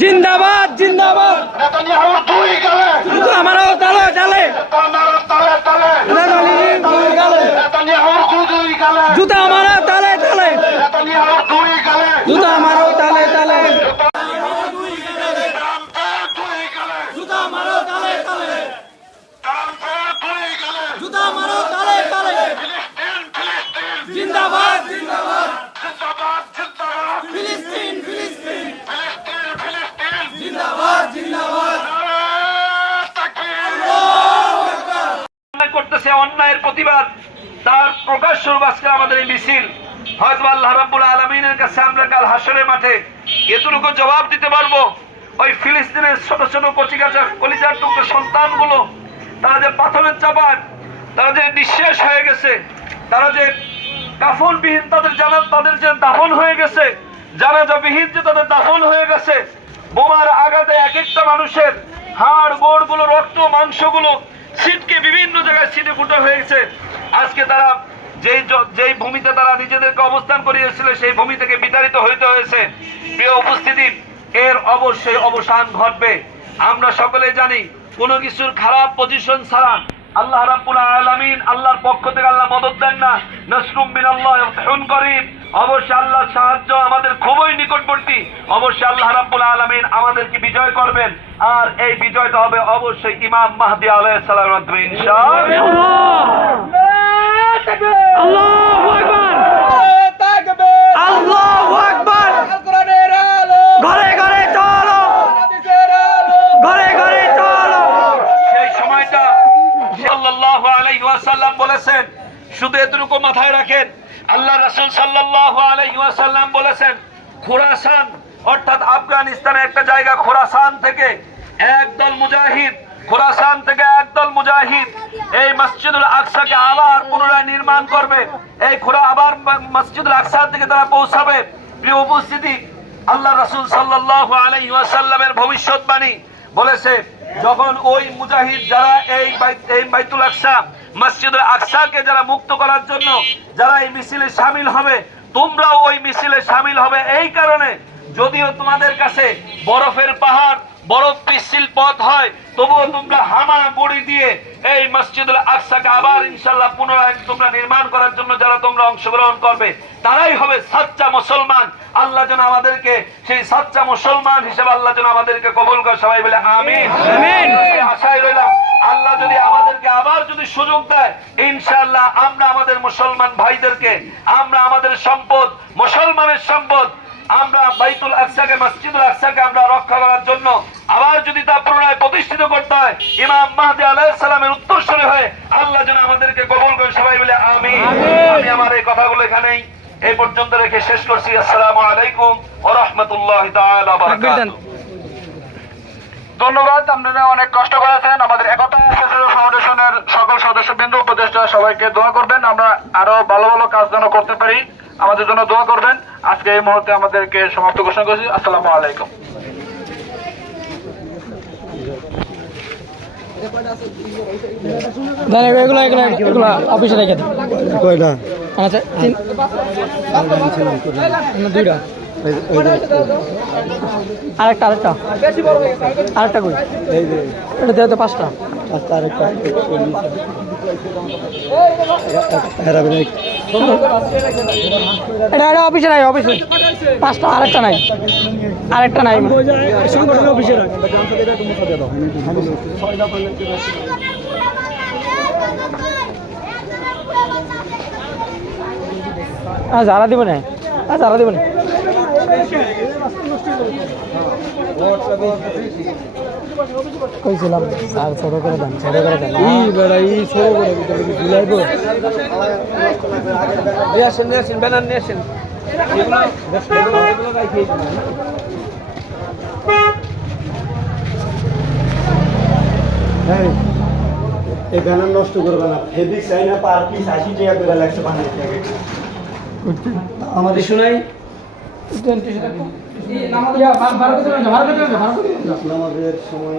জিন্দাবাদ জিন্দাবাদ। আমারও তালো চালে তালে জুতো আমারও তালে গালে জুতো আমারও তালে তালে। ট্রাম্পের করতেছে অন্যায়ের প্রতিবাদ, তার প্রকাশ স্বরূপ আজকে আমাদের এই মিছিল হয়তো আল্লাহ রাব্বুল আলমিনের কাছে আমরা কাল হাসরের মাঠে এতটুকু জবাব দিতে পারব। ওই ফিলিস্তিনের ছোট ছোট কচিকাচা কলিজার টুকরো সন্তানগুলো, তারা যে পাথরের চাপান তারা যে নিঃশেষ হয়ে গেছে, তারা যে কাফনবিহীন তাদের জানা, তাদের যে দাফন হয়ে গেছে, জানাজাবিহীন যে তাদের দাফন হয়ে গেছে, বোমার আঘাতে এক একটা মানুষের হাড় গোড়গুলো রক্ত, মাংসগুলো বিভিন্ন জায়গায় ফুটে হয়েছে। আজকে তারা যেই যেই ভূমিতে তারা নিজেদেরকে অবস্থান করিয়েছিল, সেই ভূমি থেকে বিতাড়িত হইতে হয়েছে। প্রিয় উপস্থিতি, এর অবশ্যই অবসান ঘটবে। আমরা সকলে জানি, কোনো কিছুর খারাপ পজিশন ছাড়া আল্লাহ রাব্বুল আলামিন আল্লাহর পক্ষ থেকে আল্লাহ মদত দেন না। নাসরুম মিনাল্লাহ ফাতহুন করিম অবশ্যই আল্লাহর সাহায্য আমাদের খুবই নিকটবর্তী। অবশ্যই আল্লাহ রাব্বুল আলামিন আমাদেরকে বিজয় করবেন। আর এই বিজয়টা হবে অবশ্যই ইমাম মাহদি আলাইহিস সালামের মাধ্যমে, ইনশাআল্লাহ। আল্লাহু! বলেছেন, শুধু এতটুকু মাথায় রাখেন, আল্লাহ রাসূল সাল্লাল্লাহু আলাইহি বলেছেন, খোরাসান, অর্থাৎ আফগানিস্তানের একটা জায়গা খোরাসান থেকে একদল মুজাহিদ, খোরাসান থেকে একদল মুজাহিদ এই মসজিদুল আকসাকে আবার পুনরায় নির্মাণ করবে। এই খোরা আবার মসজিদুল আকসা থেকে তারা পৌঁছাবে। প্রিয় উপস্থিতি, আল্লাহ রাসূল সাল্লাল্লাহু আলাইহি ওয়াসাল্লামের ভবিষ্যৎবাণী বলেছে যখন ওই মুজাহিদ যারা এই এই বাইতুল আকসা, মসজিদুল আকসাকে যারা মুক্ত করার জন্য যারা এই মিছিলে সামিল হবে, তোমরাও ওই মিছিলে সামিল হবে। এই কারণে যদিও তোমাদের কাছে বরফের পাহাড় বরফ পিচ্ছিল পথ হয় তবুও তোমরা হামা বড়ি দিয়ে এই মসজিদুল আকসাকে আবার ইনশাল্লাহ পুনরায় তোমরা নির্মাণ করার জন্য যারা তোমরা অংশগ্রহণ করবে তারাই হবে সাচ্চা মুসলমান আল্লাহ যেন আমাদেরকে সেই সাচ্চা মুসলমান হিসেবে আল্লাহ যেন আমাদেরকে কবুল করে সবাই বলে আমিন। আশায় রইলাম আল্লাহ যদি আমাদেরকে আবার যদি সুযোগ দেয় ইনশাআল্লাহ আমরা আমাদের মুসলমান ভাইদেরকে আমরা আমাদের সম্পদ মুসলমানের সম্পদ আমরা বাইতুল আকসাকে মসজিদুল আকসাকে আমরা রক্ষা করার জন্য আবার যদি তা পুনরায় প্রতিষ্ঠিত করতে হয় ইমাম মাহদি সালামের উত্তরসূরি হয়ে আল্লাহ যেন আমাদেরকে কবুল করে সবাই বলে আমিন। আমি আমার এই কথাগুলো এখানেই এই পর্যন্ত রেখে শেষ করছি। আসসালামু আলাইকুম ওয়া রাহমাতুল্লাহি ধন্যবাদ আপনারা অনেক কষ্ট করেছেন। আমাদের একতা ফাউন্ডেশনের সকল সদস্যবৃন্দ উপদেষ্টা সবাইকে দোয়া করবেন। আমরা আরও ভালো ভালো কাজ যেন করতে পারি। আমাদের জন্য দোয়া করবেন। আজকে এই মুহূর্তে আমাদেরকে সমাপ্ত ঘোষণা করছি। আসসালামু আলাইকুম। দেন এগুলো এগুলো এগুলো অফিসে রেখে দেন। কয়টা? আচ্ছা তিন দুইটা। আরেকটা আরেকটা। আরেকটা কই? এটা দেওয়া তো পাঁচটা। পাঁচটা আরেকটা। হেরাবেন এটা এটা অফিসে নাই অফিসে পাঁচটা আরেকটা নাই। আরেকটা নাই। অফিসে হ্যাঁ যারা দিব না। হ্যাঁ যারা দিব না। কইছিলাম স্যার ছোট করে দেন ছোট করে দেন। ই বেড়া ই ছোট করে ভিতরে কি নিয়ে আসেন নিয়ে আসেন ব্যানার নিয়ে আসেন। হ্যাঁ এই ব্যানার নষ্ট করবে না। ফেব্রিক চাই না পার পিস আশি টাকা করে লাগছে বানাইতে আমাদের শোনাই সময়